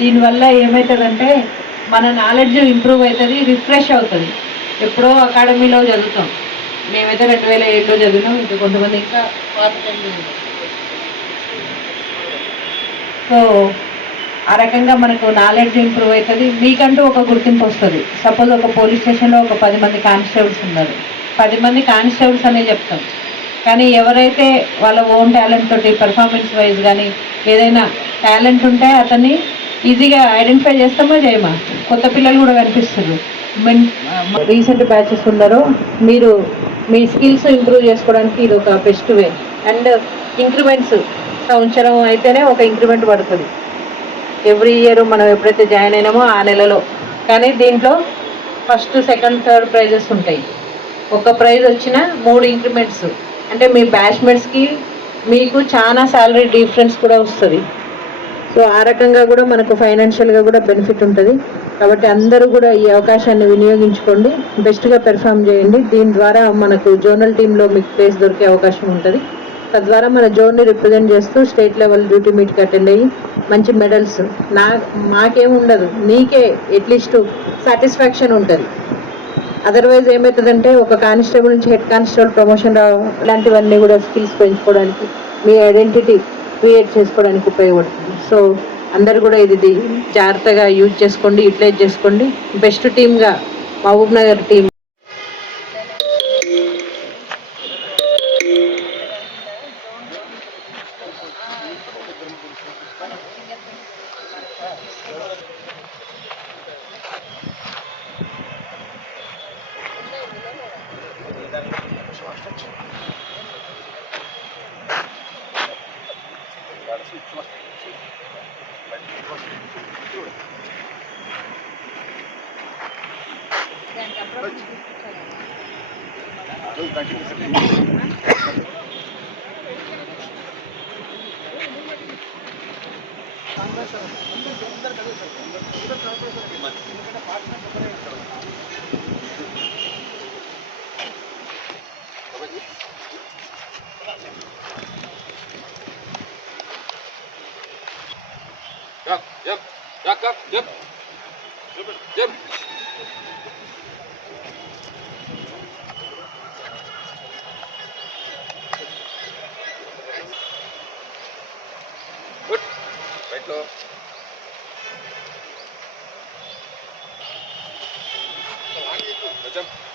దీనివల్ల ఏమవుతుందంటే మన నాలెడ్జ్ ఇంప్రూవ్ అవుతుంది రిఫ్రెష్ అవుతుంది. ఎప్పుడో అకాడమీలో చదువుతాం. మేమైతే రెండు వేల ఏడులో చదివినాం ఇంకా కొంతమంది ఇంకా సో ఆ రకంగా మనకు నాలెడ్జ్ ఇంప్రూవ్ అవుతుంది మీకంటూ ఒక గుర్తింపు వస్తుంది. సపోజ్ ఒక పోలీస్ స్టేషన్లో ఒక పది మంది కానిస్టేబుల్స్ ఉన్నారు. పది మంది కానిస్టేబుల్స్ అనే చెప్తాం. కానీ ఎవరైతే వాళ్ళ ఓన్ టాలెంట్ తోటి పర్ఫార్మెన్స్ వైజ్ కానీ ఏదైనా టాలెంట్ ఉంటే అతన్ని ఈజీగా ఐడెంటిఫై చేస్తామా జయమా కొత్త పిల్లలు కూడా కనిపిస్తారు రీసెంట్ బ్యాచెస్ ఉన్నారో. మీరు మీ స్కిల్స్ ఇంప్రూవ్ చేసుకోవడానికి ఇది ఒక బెస్ట్ వే. అండ్ ఇంక్రిమెంట్స్ సంవత్సరం అయితేనే ఒక ఇంక్రిమెంట్ పడుతుంది. ఎవ్రీ ఇయర్ మనం ఎప్పుడైతే జాయిన్ అయినామో ఆ నెలలో. కానీ దీంట్లో ఫస్ట్ సెకండ్ థర్డ్ ప్రైజెస్ ఉంటాయి. ఒక ప్రైజ్ వచ్చిన మూడు ఇంక్రిమెంట్స్. అంటే మీ బ్యాచ్మెంట్స్కి మీకు చాలా శాలరీ డిఫరెన్స్ కూడా వస్తుంది. సో ఆ రకంగా కూడా మనకు ఫైనాన్షియల్గా కూడా బెనిఫిట్ ఉంటుంది. కాబట్టి అందరూ కూడా ఈ అవకాశాన్ని వినియోగించుకోండి. బెస్ట్గా పెర్ఫామ్ చేయండి. దీని ద్వారా మనకు జోనల్ టీంలో మీకు ప్లేస్ దొరికే అవకాశం ఉంటుంది. తద్వారా మన జోన్ని రిప్రజెంట్ చేస్తూ స్టేట్ లెవెల్ డ్యూటీ మీట్కి అటెండ్ అయ్యి మంచి మెడల్స్ నా మాకేం ఉండదు. నీకే అట్లీస్ట్ సాటిస్ఫాక్షన్ ఉంటుంది. అదర్వైజ్ ఏమవుతుందంటే ఒక కానిస్టేబుల్ నుంచి హెడ్ కానిస్టేబుల్ ప్రమోషన్ రావడం ఇలాంటివన్నీ కూడా స్కిల్స్ పెంచుకోవడానికి మీ ఐడెంటిటీ క్రియేట్ చేసుకోవడానికి ఉపయోగపడుతుంది. సో అందరు కూడా ఇది జాగ్రత్తగా యూజ్ చేసుకోండి యూటిలైజ్ చేసుకోండి. బెస్ట్ టీమ్గా మహబూబ్ నగర్ టీం भारतीय स्वास्थ्य ಕಾಂಗ್ರೆಸ್ ಅಂದರ್ ಕಡೆ ಸರ್ ಅಂದರ್ sir partner Yep. Back up. Yep. Yep. Good. Right now. Jump.